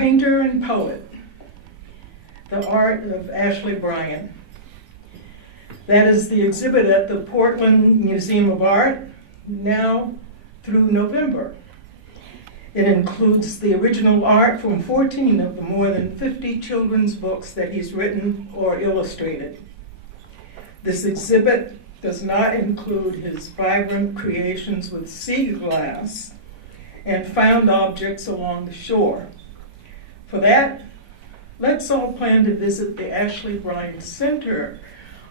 Painter and poet, the art of Ashley Bryan. That is the exhibit at the Portland Museum of Art, now through November. It includes the original art from 14 of the more than 50 children's books that he's written or illustrated. This exhibit does not include his vibrant creations with sea glass and found objects along the shore. For that, let's all plan to visit the Ashley Bryan Center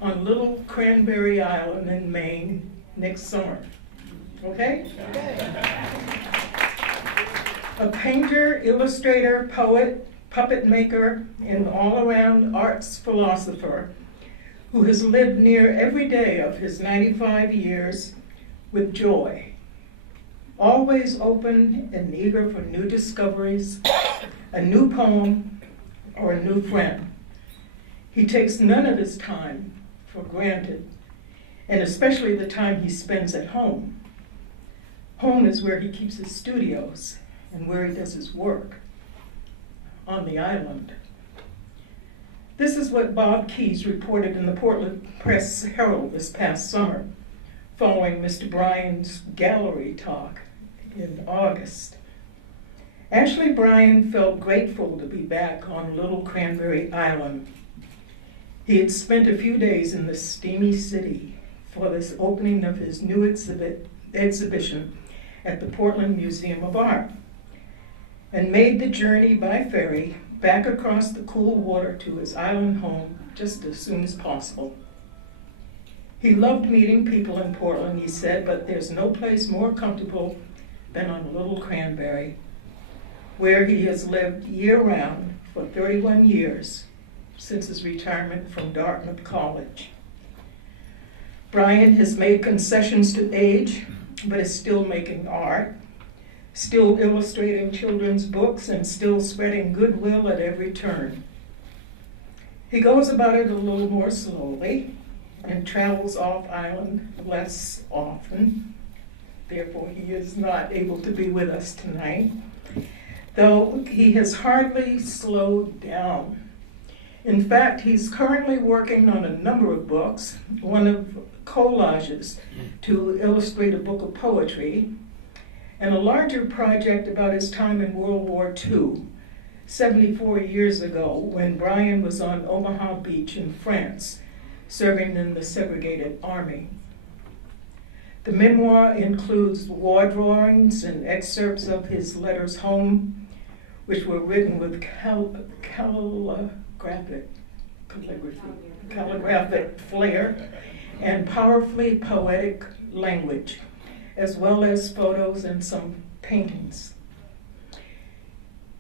on Little Cranberry Island in Maine next summer. Okay? A painter, illustrator, poet, puppet maker, and all-around arts philosopher who has lived near every day of his 95 years with joy, always open and eager for new discoveries, a new poem, or a new friend. He takes none of his time for granted, and especially the time he spends at home. Home is where he keeps his studios and where he does his work, on the island. This is what Bob Keyes reported in the Portland Press Herald this past summer, following Mr. Bryan's gallery talk in August. Ashley Bryan felt grateful to be back on Little Cranberry Island. He had spent a few days in the steamy city for this opening of his new exhibition at the Portland Museum of Art, and made the journey by ferry back across the cool water to his island home just as soon as possible. He loved meeting people in Portland, he said, but there's no place more comfortable than on Little Cranberry, where he has lived year-round for 31 years since his retirement from Dartmouth College. Bryan has made concessions to age, but is still making art, still illustrating children's books, and still spreading goodwill at every turn. He goes about it a little more slowly and travels off island less often. Therefore, he is not able to be with us tonight, though he has hardly slowed down. In fact, he's currently working on a number of books, one of collages to illustrate a book of poetry, and a larger project about his time in World War II, 74 years ago, when Bryan was on Omaha Beach in France, serving in the segregated army. The memoir includes war drawings and excerpts of his letters home, which were written with calligraphic flair and powerfully poetic language, as well as photos and some paintings.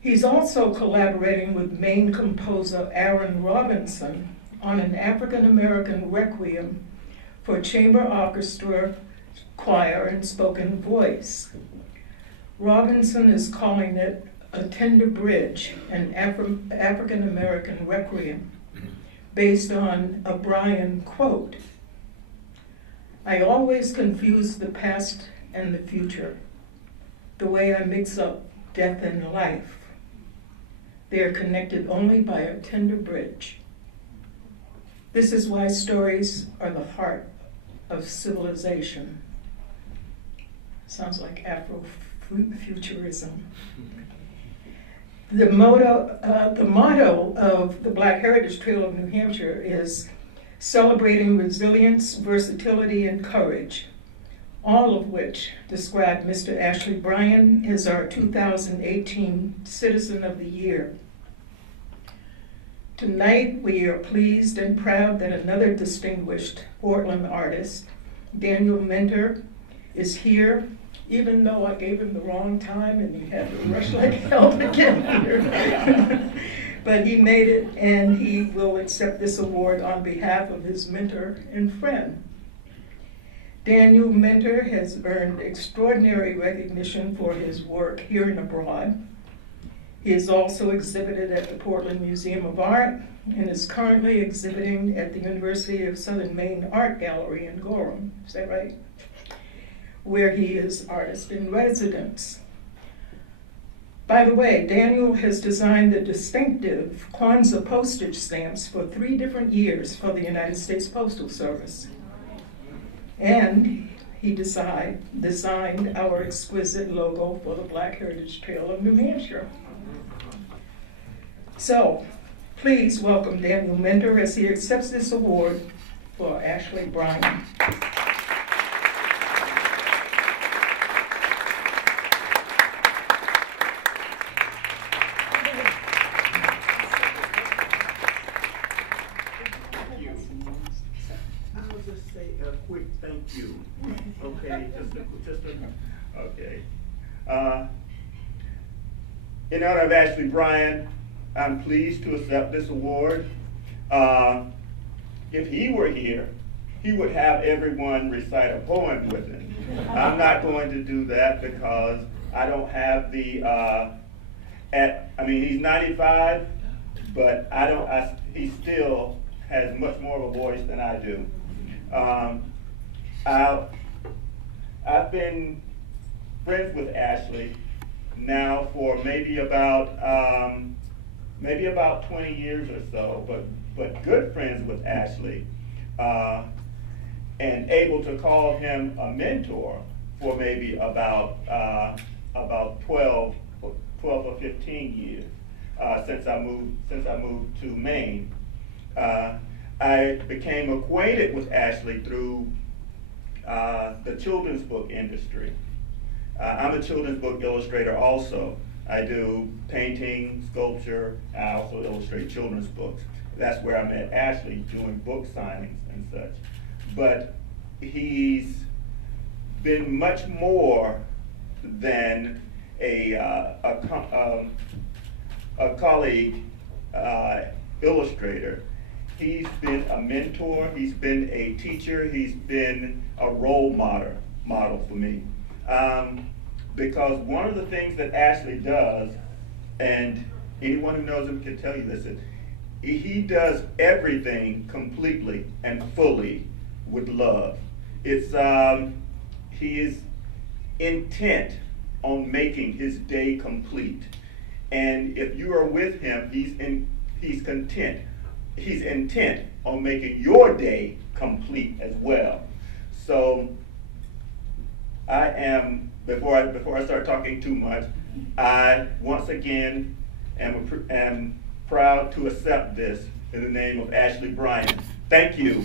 He's also collaborating with Maine composer Aaron Robinson on an African-American requiem for chamber orchestra, choir, and spoken voice. Robinson is calling it A Tender Bridge, an African-American requiem, based on a Bryan quote. I always confuse the past and the future, the way I mix up death and life. They are connected only by a tender bridge. This is why stories are the heart of civilization. Sounds like Afrofuturism. The motto of the Black Heritage Trail of New Hampshire is celebrating resilience, versatility, and courage, all of which describe Mr. Ashley Bryan as our 2018 Citizen of the Year. Tonight, we are pleased and proud that another distinguished Portland artist, Daniel Minter, is here, even though I gave him the wrong time and he had to rush like hell to get here. But he made it, and he will accept this award on behalf of his mentor and friend. Daniel Minter has earned extraordinary recognition for his work here and abroad. He is also exhibited at the Portland Museum of Art and is currently exhibiting at the University of Southern Maine Art Gallery in Durham, is that right? Where he is artist in residence. By the way, Daniel has designed the distinctive Kwanzaa postage stamps for 3 different years for the United States Postal Service. And he designed our exquisite logo for the Black Heritage Trail of New Hampshire. So, please welcome Daniel Mentor as he accepts this award for Ashley Bryan. Thank you. Okay, okay. In honor of Ashley Bryan, I'm pleased to accept this award. If he were here, he would have everyone recite a poem with him. I'm not going to do that because I don't have the, I mean, he's 95, but he still has much more of a voice than I do. I've been friends with Ashley now for maybe about 20 years or so, but good friends with Ashley, and able to call him a mentor for maybe about 12 or 15 years since I moved to Maine. I became acquainted with Ashley through the children's book industry. I'm a children's book illustrator also. I do painting, sculpture, I also illustrate children's books. That's where I met Ashley, doing book signings and such. But he's been much more than a colleague illustrator. He's been a mentor, he's been a teacher, he's been a role model for me. Because one of the things that Ashley does, and anyone who knows him can tell you this, he does everything completely and fully with love. He is intent on making his day complete. And if you are with him, he's content. He's intent on making your day complete as well. So I am, before I start talking too much, I once again am proud to accept this in the name of Ashley Bryan. Thank you.